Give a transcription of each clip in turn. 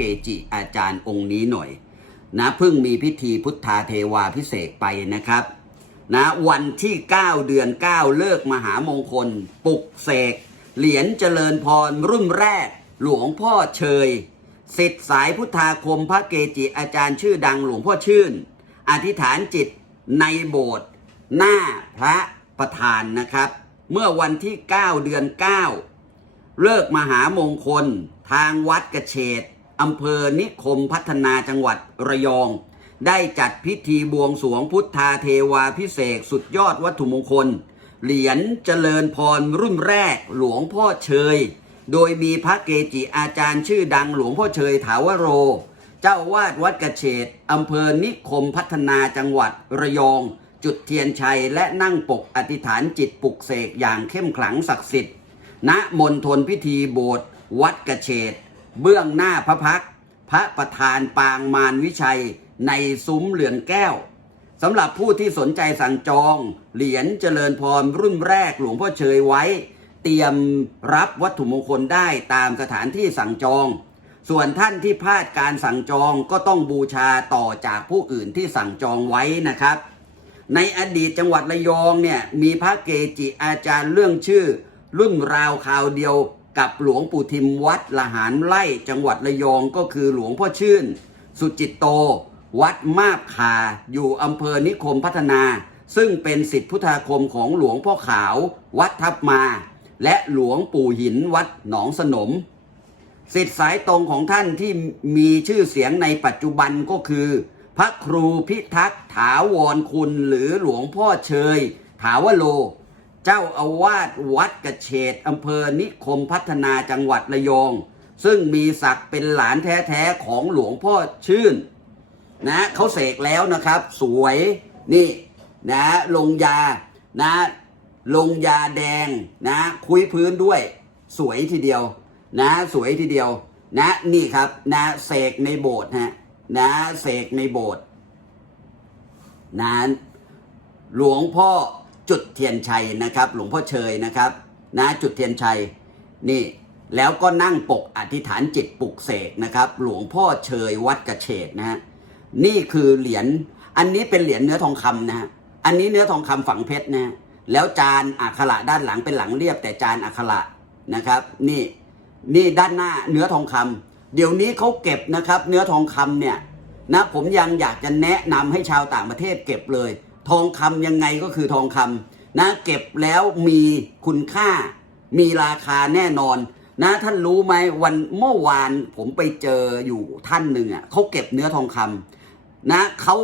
เกจิอาจารย์องค์นี้หน่อยนะเพิ่งมีพิธีพุทธาเทวาพิเศษไปนะครับนะวันที่ 9 เดือน 9 เลิกมหามงคลปลุกเสก เหรียญเจริญพรรุ่นแรก หลวงพ่อเชยสิทธิสายพุทธาคมพระเกจิอาจารย์ชื่อดังหลวงพ่อชื่น อธิษฐานจิตในโบสถ์หน้าพระประธานนะครับ เมื่อวันที่ 9 เดือน 9 เลิกมหามงคล ทางวัดกระเฉด อำเภอนิคมพัฒนาจังหวัดระยอง ได้จัดพิธีบวงสรวงพุทธาเทวาพิเศษสุดยอดวัตถุมงคล เหรียญเจริญพรรุ่นแรกหลวงพ่อเชย โดยมีพระเกจิอาจารย์ชื่อดังหลวงพ่อเชยถาวโร เจ้าวาดวัดกระเฉดอำเภอนิคมพัฒนาจังหวัดระยอง จุดเทียนชัยและนั่งปกอธิษฐานจิตปลุกเสกอย่างเข้มขลังศักดิ์สิทธิ์ณมณฑลพิธีโบสถ์วัดกระเฉด เบื้องหน้าพระพัก พระประธานปางมารวิชัย ในซุ้มเหลือนแก้วสำหรับผู้ที่สนใจสั่งจอง เหรียญเจริญพรรุ่นแรกหลวงพ่อเชยไว้ เตรียมรับวัตถุมงคลได้ตามสถานที่สั่งจอง ส่วนท่านที่พลาดการสั่งจองก็ต้องบูชาต่อจากผู้อื่นที่สั่งจองไว้นะครับ ในอดีตจังหวัดระยองเนี่ยมีพระเกจิอาจารย์เรื่องชื่อ รุ่นราวคราวเดียว กับหลวงปู่ทิมวัดละหารไล่จังหวัดระยองก็คือหลวงพ่อชื่น สุจิตโต วัดมาบคาอยู่อำเภอนิคมพัฒนา ซึ่งเป็นสิทธิพุทธาคมของหลวงพ่อขาว วัดทับมา และหลวงปู่หินวัดหนองสนมสิทธิสายตรงของท่านที่มีชื่อเสียงในปัจจุบันก็คือ พระครูพิทักษ์ถาวรคุณหรือหลวงพ่อเชย ถาวโล เจ้าอาวาสวัดกระเฉดอำเภอนิคมพัฒนาจังหวัดระยอง ซึ่งมีศักดิ์เป็นหลานแท้ๆของหลวงพ่อชื่น นะเขาเสกแล้วนะครับ สวยนี่นะลงยานะลงยาแดงนะคุยพื้นด้วย สวยทีเดียว นะ สวยทีเดียว นะนี่ครับ นะเสกในโบสถ์ฮะนะเสกในโบสถ์นะหลวงพ่อ จุดเทียนชัยนะครับ หลวงพ่อเชยนะครับนะจุดเทียนชัยนี่แล้วก็นั่งปกอธิษฐานจิตปลุกเสกนะครับ หลวงพ่อเชยวัดกระเฉดนะฮะนี่คือเหรียญอันนี้เป็นเหรียญเนื้อทองคำนะฮะอันนี้เนื้อทองคำฝังเพชรนะแล้วจานอักขระด้านหลังเป็นหลังเรียบ แต่จานอักขระนะครับ นี่นี่ด้านหน้าเนื้อทองคำเดี๋ยวนี้เขาเก็บนะครับ เนื้อทองคำเนี่ยนะผมยังอยากจะแนะนำให้ชาวต่างประเทศเก็บเลย ทองคำยังไงก็คือทองคำนะ เก็บแล้วมีคุณค่า มีราคาแน่นอน นะท่านรู้ไหมวันเมื่อวานผมไปเจออยู่ท่านหนึ่งอะเขาเก็บเนื้อทองคำนะเขา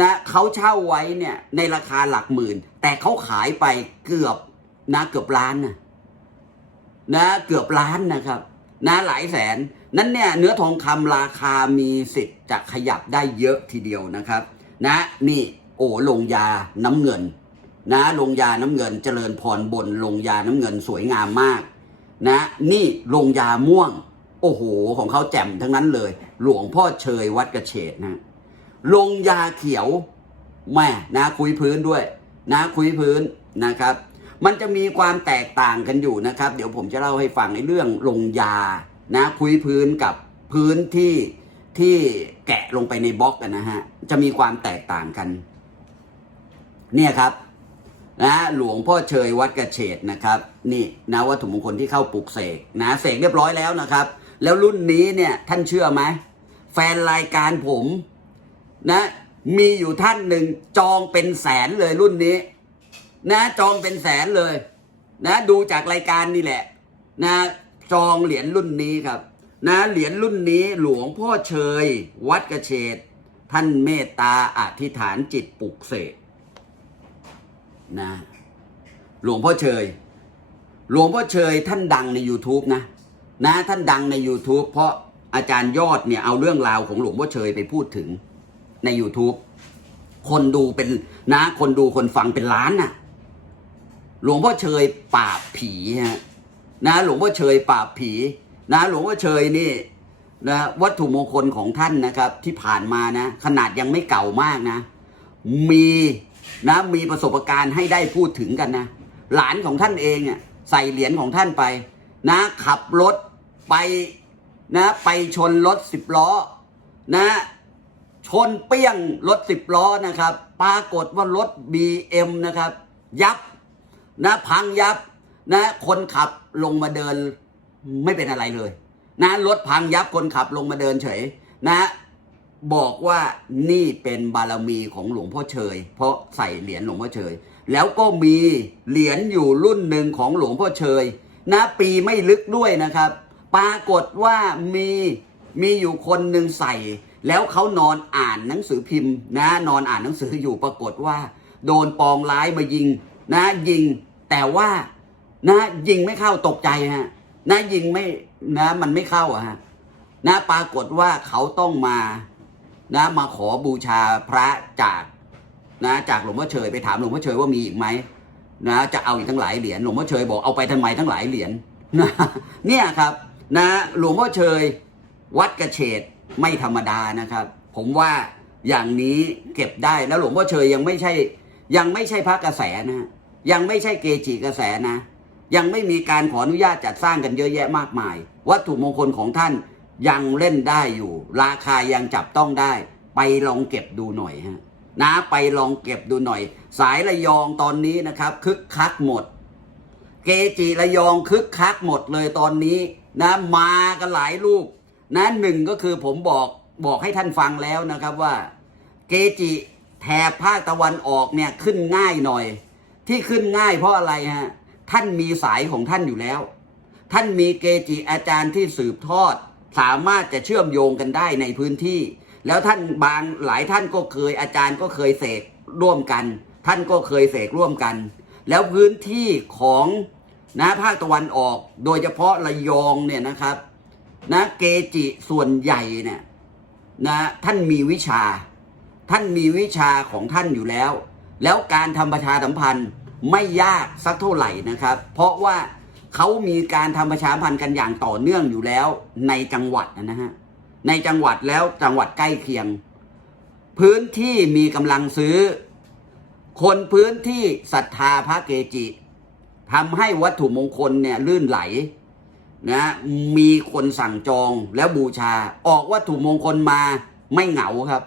นะเขาเช่าไว้เนี่ยในราคาหลักหมื่น แต่เขาขายไปเกือบนะเกือบล้านนะนะเกือบล้านนะครับ นะหลายแสนนั้นเนี่ยเนื้อทองคำราคามีสิทธิ์จะขยับได้เยอะทีเดียวนะครับ นะนี่ โอ้ลงยาน้ำเงิน นะลงยาน้ำเงินเจริญพรบนลงยาน้ำเงินสวยงามมาก นะ นี่ลงยาม่วง โอ้โห ของเขาแจ่มทั้งนั้นเลย หลวงพ่อเชยวัดกระเฉดนะลงยาเขียวแม่นะคุยพื้นด้วย นะคุยพื้นนะครับ มันจะมีความแตกต่างกันอยู่นะครับ เดี๋ยวผมจะเล่าให้ฟังในเรื่องลงยา นะคุยพื้นกับพื้นที่ที่แกะลงไปในบล็อกกันนะฮะ จะมีความแตกต่างกัน เนี่ยครับนะหลวงพ่อเชยวัดกระเฉดนะครับ นี่นะวัตถุมงคลที่เข้าปลุกเสกนะเสกเรียบร้อยแล้วนะครับ แล้วรุ่นนี้เนี่ยท่านเชื่อไหมแฟนรายการผมนะมีอยู่ท่านหนึ่งจองเป็นแสนเลยรุ่นนี้ นะจองเป็นแสนเลย นะดูจากรายการนี่แหละ นะจองเหรียญรุ่นนี้ครับ นะเหรียญรุ่นนี้หลวงพ่อเชย วัดกระเฉดท่านเมตตาอธิษฐานจิตปลุกเสก นะหลวงพ่อเชย หลวงพ่อเชยท่านดังใน YouTube นะ นะท่านดังใน YouTube เพราะอาจารย์ยอดเนี่ยเอาเรื่องราวของหลวงพ่อเชยไปพูดถึงใน YouTube คนดูเป็นนะ คนดูคนฟังเป็นล้านน่ะ หลวงพ่อเชยปราบผีฮะนะหลวงพ่อเชยปราบผี นะ หลวงพ่อเชยนี่นะวัตถุมงคลของท่านนะครับ ที่ผ่านมานะ ขนาดยังไม่เก่ามากนะ มี นะมีประสบการณ์ให้ได้พูดถึงกันนะ หลานของท่านเองอะใส่เหรียญของท่านไป นะขับรถไปนะไปชนรถสิบล้อ นะชนเปี้ยงรถสิบล้อนะครับ ปรากฏว่ารถ BM นะครับ ยับนะพังยับนะคนขับลงมาเดินไม่เป็นอะไรเลย นะรถพังยับคนขับลงมาเดินเฉย นะ บอกว่านี่เป็นบารมีของหลวงพ่อเชย เพราะใส่เหรียญหลวงพ่อเชย แล้วก็มีเหรียญอยู่รุ่นหนึ่งของหลวงพ่อเชย นะปีไม่ลึกด้วยนะครับ ปรากฏว่ามีมีอยู่คนหนึ่งใส่ แล้วเขานอนอ่านหนังสือพิมพ์นะนอนอ่านหนังสืออยู่ปรากฏว่า โดนปองร้ายมายิง นะยิงแต่ว่านะยิงไม่เข้าตกใจฮะนะยิงไม่นะมันไม่เข้าอะฮะนะปรากฏว่าเขาต้องมา นะมาขอบูชาพระจากนะจากหลวงพ่อเชยไปถามหลวงพ่อเชยว่ามีอีกไหมนะจะเอาอีกทั้งหลายเหรียญหลวงพ่อเชยบอกเอาไปทำไมทั้งหลายเหรียญนะเนี่ยครับนะหลวงพ่อเชยวัดกระเฉดไม่ธรรมดานะครับ ผมว่าอย่างนี้เก็บได้แล้วหลวงพ่อเชยยังไม่ใช่ ยังไม่ใช่พระกระแสนะยังไม่ใช่เกจิกระแสนะ ยังไม่มีการขออนุญาตจัดสร้างกันเยอะแยะมากมาย วัตถุมงคลของท่าน ยังเล่นได้อยู่ ราคายังจับต้องได้ ไปลองเก็บดูหน่อยฮะนะไปลองเก็บดูหน่อย สายระยองตอนนี้นะครับ คึกคักหมด เกจิระยองคึกคักหมดเลยตอนนี้นะมากันหลายรูปนะหนึ่งก็คือผมบอกบอกให้ท่านฟังแล้วนะครับว่า เกจิแถบภาคตะวันออกเนี่ยขึ้นง่ายหน่อย ที่ขึ้นง่ายเพราะอะไรฮะท่านมีสายของท่านอยู่แล้ว ท่านมีเกจิอาจารย์ที่สืบทอด สามารถจะเชื่อมโยงกันได้ในพื้นที่ แล้วท่านบางหลายท่านก็เคยอาจารย์ก็เคยเสกร่วมกัน ท่านก็เคยเสกร่วมกัน แล้วพื้นที่ของนะภาคตะวันออกโดยเฉพาะระยองเนี่ยนะครับนะเกจิส่วนใหญ่เนี่ยนะท่านมีวิชา ท่านมีวิชาของท่านอยู่แล้ว แล้วการทำประชาสัมพันธ์ไม่ยากสักเท่าไหร่นะครับ เพราะว่า เขามีการทำประชาพันธ์กันอย่างต่อเนื่องอยู่แล้วในจังหวัดนะฮะในจังหวัดแล้วจังหวัดใกล้เคียง พื้นที่มีกำลังซื้อ คนพื้นที่ศรัทธาพระเกจิทำให้วัตถุมงคลเนี่ยลื่นไหลนะมีคนสั่งจองแล้วบูชา ออกวัตถุมงคลมาไม่เหงาครับ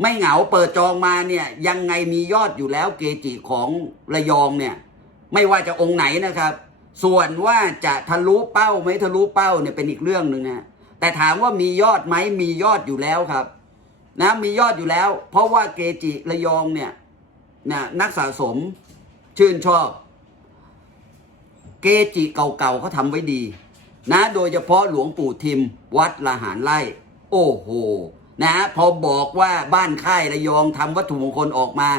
ไม่เหงาเปิดจองมาเนี่ยยังไงมียอดอยู่แล้วเกจิของระยองเนี่ย ไม่ว่าจะองค์ไหนนะครับ ส่วนว่าจะทะลุเป้าไหมทะลุเป้าเนี่ยเป็นอีกเรื่องหนึ่งนะแต่ถามว่ามียอดไหมมียอดอยู่แล้วครับ นะมียอดอยู่แล้ว เพราะว่าเกจิระยองเนี่ยนะนักสะสมชื่นชอบ เกจิเก่าๆเขาทำไว้ดี นะ โดยเฉพาะหลวงปู่ทิม วัดละหารไร่โอ้โหนะพอบอกว่าบ้านค่ายระยองทำวัตถุมงคลออกมา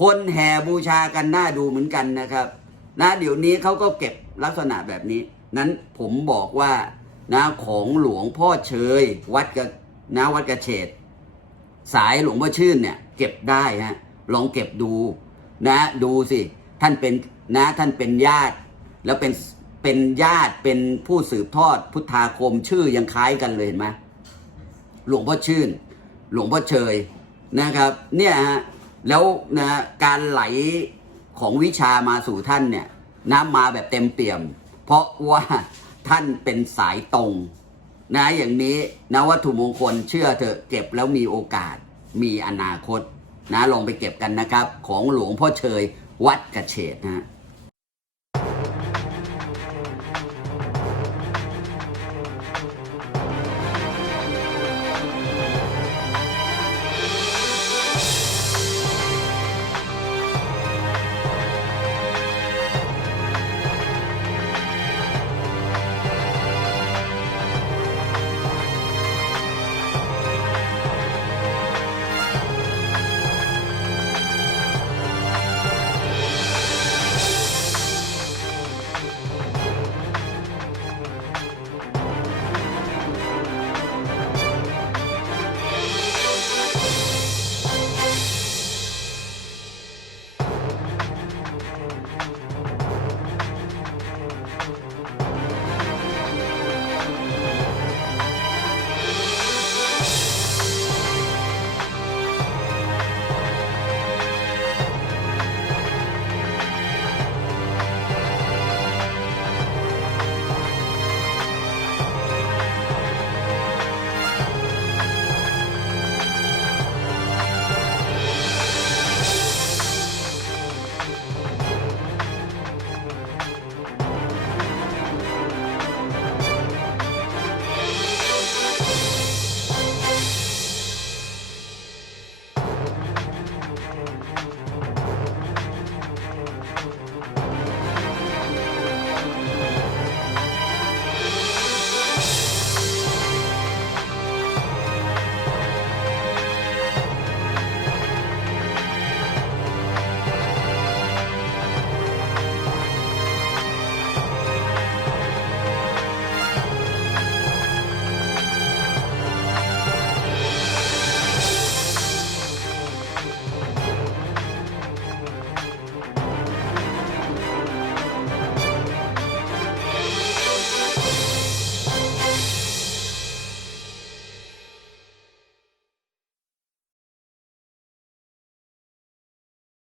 คนแห่บูชากันน่าดูเหมือนกันนะครับ นะ เดี๋ยวนี้เขาก็เก็บ ลักษณะแบบนี้ นั้นผมบอกว่านะของหลวงพ่อเชย วัดกระนะวัดกระเฉดสายหลวงพ่อชื่นเนี่ย เก็บได้ฮะลองเก็บดู นะดูสิท่านเป็นนะท่านเป็นญาติ แล้วเป็นเป็นญาติเป็นผู้สืบทอดพุทธาคมชื่อยังคล้ายกันเลยเห็นไหมหลวงพ่อชื่น หลวงพ่อเชยนะครับ เนี่ยฮะแล้วนะการไหลของวิชามาสู่ท่านเนี่ย นะมาแบบเต็มเปี่ยม เพราะว่าท่านเป็นสายตรงนะอย่างนี้นะวัตถุมงคลเชื่อเถอะเก็บแล้วมีโอกาสมีอนาคตนะลองไปเก็บกันนะครับ ของหลวงพ่อเชยวัดกระเฉดนะฮะ